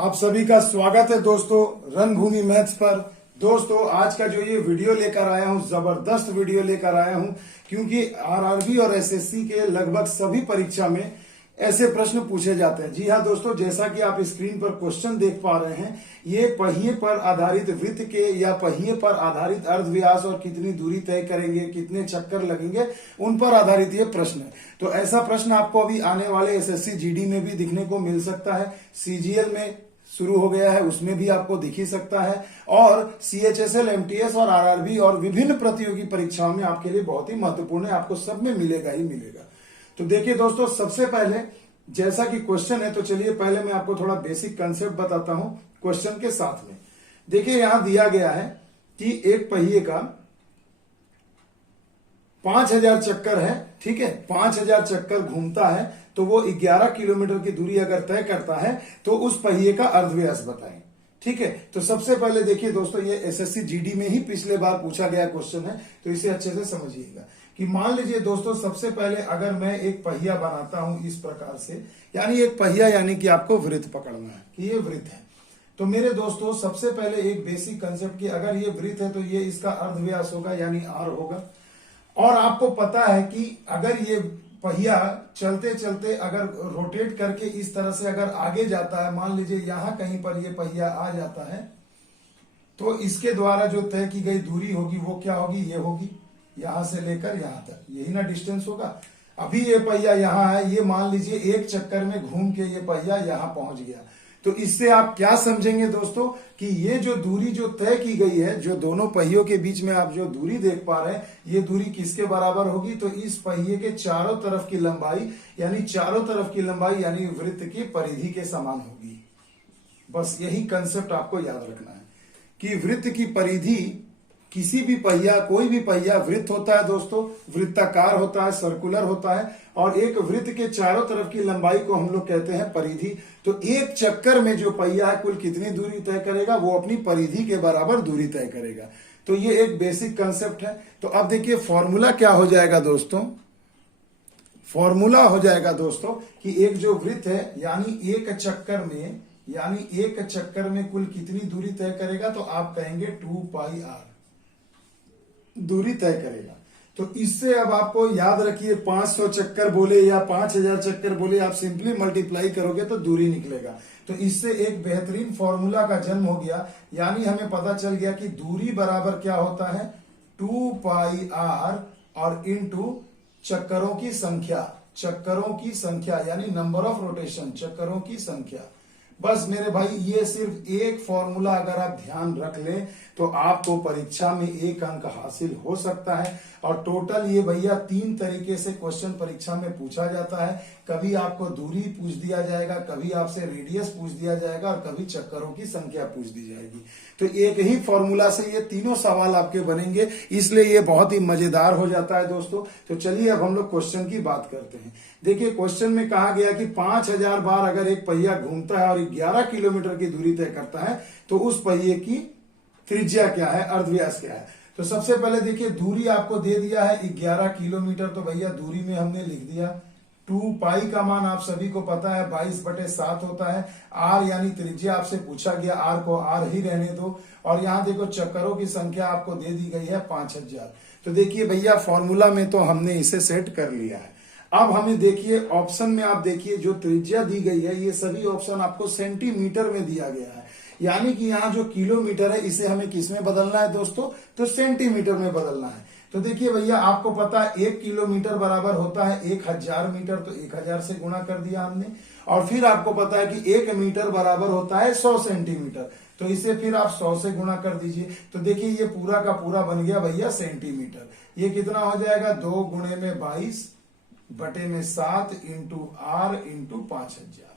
आप सभी का स्वागत है दोस्तों रणभूमि मैथ्स पर। दोस्तों आज का जो ये वीडियो लेकर आया हूं, जबरदस्त वीडियो लेकर आया हूं, क्योंकि आरआरबी और एसएससी के लगभग सभी परीक्षा में ऐसे प्रश्न पूछे जाते हैं। जी हाँ दोस्तों, जैसा कि आप स्क्रीन पर क्वेश्चन देख पा रहे हैं, ये पहिए पर आधारित वृत्त के या पहिए पर आधारित अर्धव्यास और कितनी दूरी तय करेंगे, कितने चक्कर लगेंगे, उन पर आधारित ये प्रश्न है। तो ऐसा प्रश्न आपको अभी आने वाले एसएससी जीडी में भी दिखने को मिल सकता है, सीजीएल में शुरू हो गया है उसमें भी आपको दिख ही सकता है, और सीएचएसएल, एमटीएस और आरआरबी और विभिन्न प्रतियोगी परीक्षाओं में आपके लिए बहुत ही महत्वपूर्ण है, आपको सब में मिलेगा ही मिलेगा। तो देखिए दोस्तों, सबसे पहले जैसा कि क्वेश्चन है, तो चलिए पहले मैं आपको थोड़ा बेसिक कंसेप्ट बताता हूं क्वेश्चन के साथ में। देखिए यहां दिया गया है कि एक पहिए का 5000 चक्कर है, ठीक है, 5000 चक्कर घूमता है, तो वो 11 किलोमीटर की दूरी अगर तय करता है तो उस पहिए का अर्धव्यास बताएं। ठीक है, तो सबसे पहले देखिए दोस्तों, ये एसएससी जीडी में ही पिछले बार पूछा गया क्वेश्चन है, तो इसे अच्छे से समझिएगा कि मान लीजिए दोस्तों, सबसे पहले अगर मैं एक पहिया बनाता हूं इस प्रकार से, यानी एक पहिया यानी कि आपको वृत्त पकड़ना है कि ये वृत्त है। तो मेरे दोस्तों सबसे पहले एक बेसिक कंसेप्ट कि अगर ये वृत्त है तो ये इसका अर्धव्यास होगा यानी आर होगा। और आपको पता है कि अगर ये पहिया चलते चलते अगर रोटेट करके इस तरह से अगर आगे जाता है, मान लीजिए यहां कहीं पर ये पहिया आ जाता है, तो इसके द्वारा जो तय की गई दूरी होगी वो क्या होगी, ये होगी, यहां से लेकर यहां तक, यही ना डिस्टेंस होगा। अभी ये पहिया यहां है, ये मान लीजिए एक चक्कर में घूम के ये पहिया यहां पहुंच गया। तो इससे आप क्या समझेंगे दोस्तों कि ये जो दूरी जो तय की गई है, जो दोनों पहियों के बीच में आप जो दूरी देख पा रहे हैं, ये दूरी किसके बराबर होगी, तो इस पहिए के चारों तरफ की लंबाई यानी चारों तरफ की लंबाई यानी वृत्त की परिधि के समान होगी। बस यही कंसेप्ट आपको याद रखना है कि वृत्त की परिधि, किसी भी पहिया, कोई भी पहिया वृत्त होता है दोस्तों, वृत्ताकार होता है, सर्कुलर होता है, और एक वृत्त के चारों तरफ की लंबाई को हम लोग कहते हैं परिधि। तो एक चक्कर में जो पहिया है कुल कितनी दूरी तय करेगा, वो अपनी परिधि के बराबर दूरी तय करेगा। तो ये एक बेसिक कंसेप्ट है। तो अब देखिए फॉर्मूला क्या हो जाएगा दोस्तों, फॉर्मूला हो जाएगा दोस्तों कि एक जो वृत्त है यानी एक चक्कर में कुल कितनी दूरी तय करेगा, तो आप कहेंगे 2πr दूरी तय करेगा। तो इससे अब आपको याद रखिए, 500 चक्कर बोले या 5000 चक्कर बोले, आप सिंपली मल्टीप्लाई करोगे तो दूरी निकलेगा। तो इससे एक बेहतरीन फॉर्मूला का जन्म हो गया, यानी हमें पता चल गया कि दूरी बराबर क्या होता है, 2πr और इनटू चक्करों की संख्या यानी नंबर ऑफ रोटेशन, चक्करों की संख्या। बस मेरे भाई, ये सिर्फ एक फॉर्मूला अगर आप ध्यान रख लें तो आपको परीक्षा में 1 अंक हासिल हो सकता है। और टोटल ये भैया 3 तरीके से क्वेश्चन परीक्षा में पूछा जाता है। कभी आपको दूरी पूछ दिया जाएगा, कभी आपसे रेडियस पूछ दिया जाएगा, और कभी चक्करों की संख्या पूछ दी जाएगी। तो एक ही फॉर्मूला से ये तीनों सवाल आपके बनेंगे, इसलिए ये बहुत ही मजेदार हो जाता है दोस्तों। तो चलिए अब हम लोग क्वेश्चन की बात करते हैं। देखिए क्वेश्चन में कहा गया कि 5000 बार अगर एक पहिया घूमता है और 11 किलोमीटर की दूरी तय करता है, तो उस पहिए की त्रिज्या क्या है, अर्धव्यास क्या है। तो सबसे पहले देखिए दूरी आपको दे दिया है 11 किलोमीटर, तो भैया दूरी में हमने लिख दिया 2π का मान आप सभी को पता है 22/7 होता है। r यानी त्रिज्या आपसे पूछा गया, r को r ही रहने दो। और यहाँ देखो चक्करों की संख्या आपको दे दी गई है 5000। तो देखिए भैया फॉर्मूला में तो हमने इसे सेट कर लिया है। अब हमें देखिए ऑप्शन में, आप देखिए जो त्रिज्या दी गई है, ये सभी ऑप्शन आपको सेंटीमीटर में दिया गया है, यानी कि यहाँ जो किलोमीटर है इसे हमें किस में बदलना है दोस्तों, तो सेंटीमीटर में बदलना है। तो देखिए भैया आपको पता है 1 किलोमीटर बराबर होता है 1000 मीटर, तो 1000 से गुणा कर दिया हमने। और फिर आपको पता है कि 1 मीटर बराबर होता है 100 सेंटीमीटर, तो इसे फिर आप 100 से गुणा कर दीजिए। तो देखिए ये पूरा का पूरा बन गया भैया सेंटीमीटर। ये कितना हो जाएगा, 2 गुणे में 22 बटे में 7 इंटू r इंटू 5000।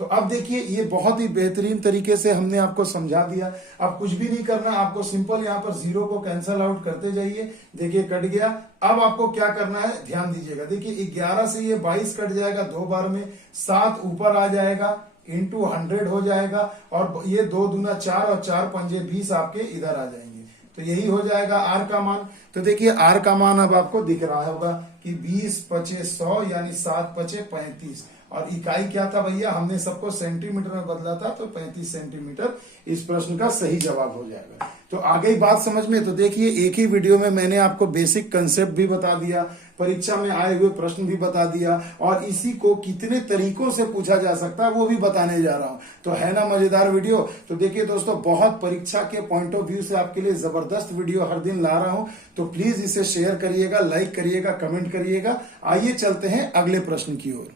तो अब देखिए ये बहुत ही बेहतरीन तरीके से हमने आपको समझा दिया। अब कुछ भी नहीं करना, आपको सिंपल यहाँ पर 0 को कैंसल आउट करते जाइए। देखिए कट गया। अब आपको क्या करना है, ध्यान दीजिएगा। देखिए 11 से ये 22 कट जाएगा 2 बार में, 7 ऊपर आ जाएगा, इंटू 100 हो जाएगा, और ये 2 दूना 4 और 4 पंजे 20 आपके इधर आ जाएंगे। तो यही हो जाएगा r का मान। तो देखिए r का मान अब आपको दिख रहा होगा कि 20 × 5 = 100 यानी 7 × 5 = 35, और इकाई क्या था भैया, हमने सबको सेंटीमीटर में बदला था, तो 35 सेंटीमीटर इस प्रश्न का सही जवाब हो जाएगा। तो आ गई बात समझ में। तो देखिए एक ही वीडियो में मैंने आपको बेसिक कंसेप्ट भी बता दिया, परीक्षा में आए हुए प्रश्न भी बता दिया, और इसी को कितने तरीकों से पूछा जा सकता है वो भी बताने जा रहा हूं। तो है ना मजेदार वीडियो। तो देखिए दोस्तों, बहुत परीक्षा के पॉइंट ऑफ व्यू से आपके लिए जबरदस्त वीडियो हर दिन ला रहा हूं, तो प्लीज इसे शेयर करिएगा, लाइक करिएगा, कमेंट करिएगा। आइए चलते हैं अगले प्रश्न की ओर।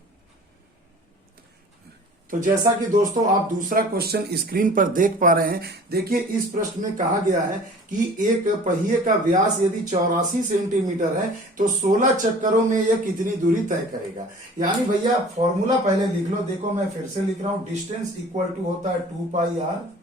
तो जैसा कि दोस्तों आप दूसरा क्वेश्चन स्क्रीन पर देख पा रहे हैं, देखिए इस प्रश्न में कहा गया है कि एक पहिए का व्यास यदि 84 सेंटीमीटर है तो 16 चक्करों में यह कितनी दूरी तय करेगा। यानी भैया फॉर्मूला पहले लिख लो। देखो मैं फिर से लिख रहा हूं, डिस्टेंस इक्वल टू होता है 2 पाई आर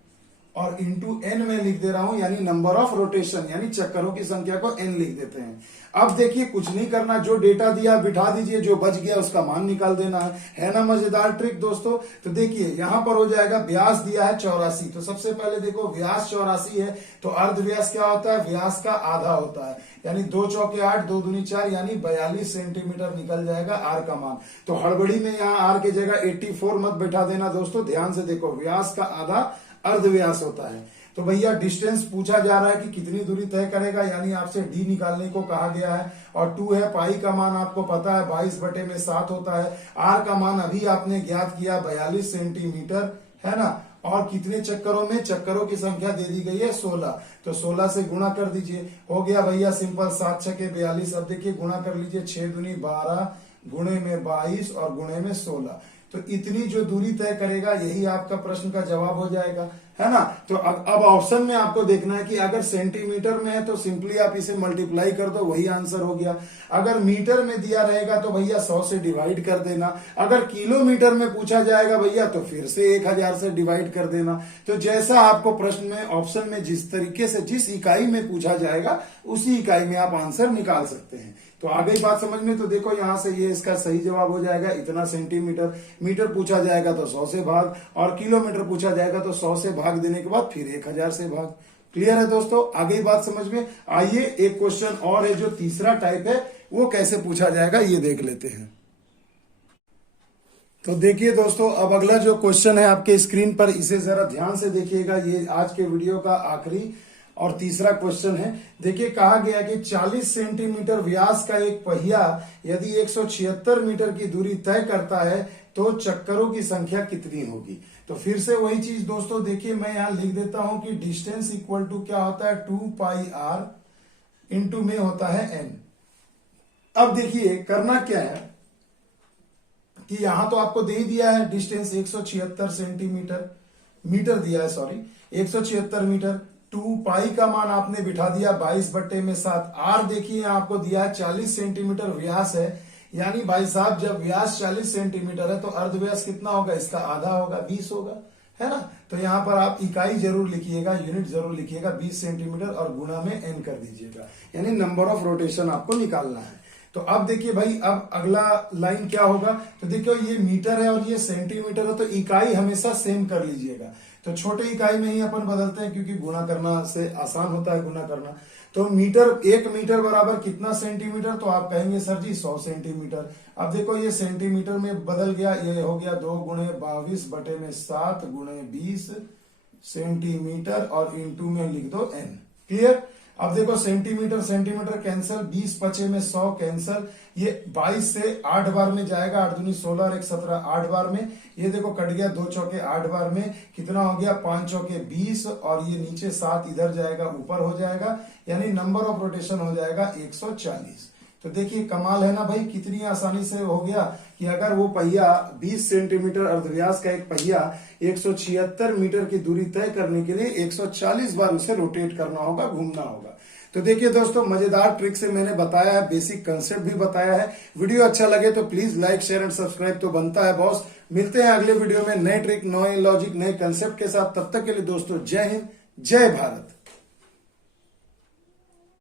और इंटू एन में लिख दे रहा हूं, यानी नंबर ऑफ रोटेशन, यानी चक्करों की संख्या को एन लिख देते हैं। अब देखिए कुछ नहीं करना, जो डेटा दिया बिठा दीजिए, जो बच गया उसका मान निकाल देना है ना मजेदार ट्रिक दोस्तों। तो देखिए यहां पर हो जाएगा, व्यास दिया है 84, तो सबसे पहले देखो व्यास 84 है तो अर्ध व्यास क्या होता है, व्यास का आधा होता है, यानी 2 चौके 8, 2 दूनी 4, यानी 42 सेंटीमीटर निकल जाएगा आर का मान। तो हड़बड़ी में यहाँ आर की जगह 84 मत बैठा देना दोस्तों, ध्यान से देखो, व्यास का आधा अर्ध व्यास होता है। तो भैया डिस्टेंस पूछा जा रहा है कि कितनी दूरी तय करेगा, यानी आपसे डी निकालने को कहा गया है, और 2 है, पाई का मान आपको पता है 22/7 होता है, आर का मान अभी आपने ज्ञात किया 42 सेंटीमीटर, है ना। और कितने चक्करों में, चक्करों की संख्या दे दी गई है 16, तो 16 से गुणा कर दीजिए, हो गया भैया सिंपल, 7 छके 42। अब देखिए गुणा कर लीजिए, 6 दूनी 12, गुणे में 22 और गुणे में 16, तो इतनी जो दूरी तय करेगा यही आपका प्रश्न का जवाब हो जाएगा, है ना। तो अब ऑप्शन में आपको देखना है कि अगर सेंटीमीटर में है तो सिंपली आप इसे मल्टीप्लाई कर दो, वही आंसर हो गया। अगर मीटर में दिया रहेगा तो भैया 100 से डिवाइड कर देना। अगर किलोमीटर में पूछा जाएगा भैया तो फिर से 1000 से डिवाइड कर देना। तो जैसा आपको प्रश्न में ऑप्शन में जिस तरीके से, जिस इकाई में पूछा जाएगा उसी इकाई में आप आंसर निकाल सकते हैं। तो आ गई बात समझ में। तो देखो यहां से ये इसका सही जवाब हो जाएगा, इतना सेंटीमीटर। मीटर पूछा जाएगा तो 100 से भाग, और किलोमीटर पूछा जाएगा तो 100 से भाग देने के बाद फिर 1000 से भाग। क्लियर है दोस्तों, आ गई बात समझ में। आइए एक क्वेश्चन और है जो तीसरा टाइप है, वो कैसे पूछा जाएगा ये देख लेते हैं। तो देखिए दोस्तों, अब अगला जो क्वेश्चन है आपके स्क्रीन पर, इसे जरा ध्यान से देखिएगा। ये आज के वीडियो का आखिरी और तीसरा क्वेश्चन है। देखिए कहा गया कि 40 सेंटीमीटर व्यास का एक पहिया यदि 176 मीटर की दूरी तय करता है तो चक्करों की संख्या कितनी होगी। तो फिर से वही चीज दोस्तों, देखिए मैं यहां लिख देता हूं कि डिस्टेंस इक्वल टू क्या होता है, 2 पाई आर इंटू में होता है एन। अब देखिए करना क्या है कि यहां तो आपको दे ही दिया है डिस्टेंस 176 सेंटीमीटर, मीटर दिया है, सॉरी 176 मीटर। 2 पाई का मान आपने बिठा दिया 22/7। आर देखिए यहां आपको दिया है 40 सेंटीमीटर व्यास है, यानी भाई साहब जब व्यास 40 सेंटीमीटर है तो अर्ध व्यास कितना होगा, इसका आधा होगा, 20 होगा, है ना। तो यहां पर आप इकाई जरूर लिखिएगा, यूनिट जरूर लिखिएगा, 20 सेंटीमीटर और गुणा में एन कर दीजिएगा, यानी नंबर ऑफ रोटेशन आपको निकालना है। तो अब देखिए भाई, अब अगला लाइन क्या होगा, तो देखियो ये मीटर है और ये सेंटीमीटर है, तो इकाई हमेशा सेम कर लीजिएगा। तो छोटे इकाई में ही अपन बदलते हैं क्योंकि गुणा करना से आसान होता है गुणा करना। तो मीटर, 1 मीटर बराबर कितना सेंटीमीटर, तो आप कहेंगे सर जी 100 सेंटीमीटर। अब देखो ये सेंटीमीटर में बदल गया, ये हो गया 2 गुणे 22/7 गुणे 20 सेंटीमीटर और इंटू में लिख दो एन। क्लियर। अब देखो सेंटीमीटर सेंटीमीटर कैंसल, 20 पचे में 100 कैंसल, ये 22 से 8 बार में जाएगा, 8 दूनी 16 और 1 17, 8 बार में। ये देखो कट गया, 2 चौके 8 बार में कितना हो गया, 5 चौके 20, और ये नीचे 7 इधर जाएगा, ऊपर हो जाएगा, यानी नंबर ऑफ रोटेशन हो जाएगा 140। तो देखिए कमाल है ना भाई, कितनी आसानी से हो गया कि अगर वो पहिया 20 सेंटीमीटर अर्धव्यास का एक पहिया 176 मीटर की दूरी तय करने के लिए 140 बार उसे रोटेट करना होगा, घूमना होगा। तो देखिए दोस्तों, मजेदार ट्रिक से मैंने बताया है, बेसिक कंसेप्ट भी बताया है। वीडियो अच्छा लगे तो please like share and subscribe तो बनता है बॉस। मिलते हैं अगले वीडियो में नए ट्रिक, नए लॉजिक, नए कंसेप्ट के साथ। तब तक के लिए दोस्तों जय हिंद, जय भारत।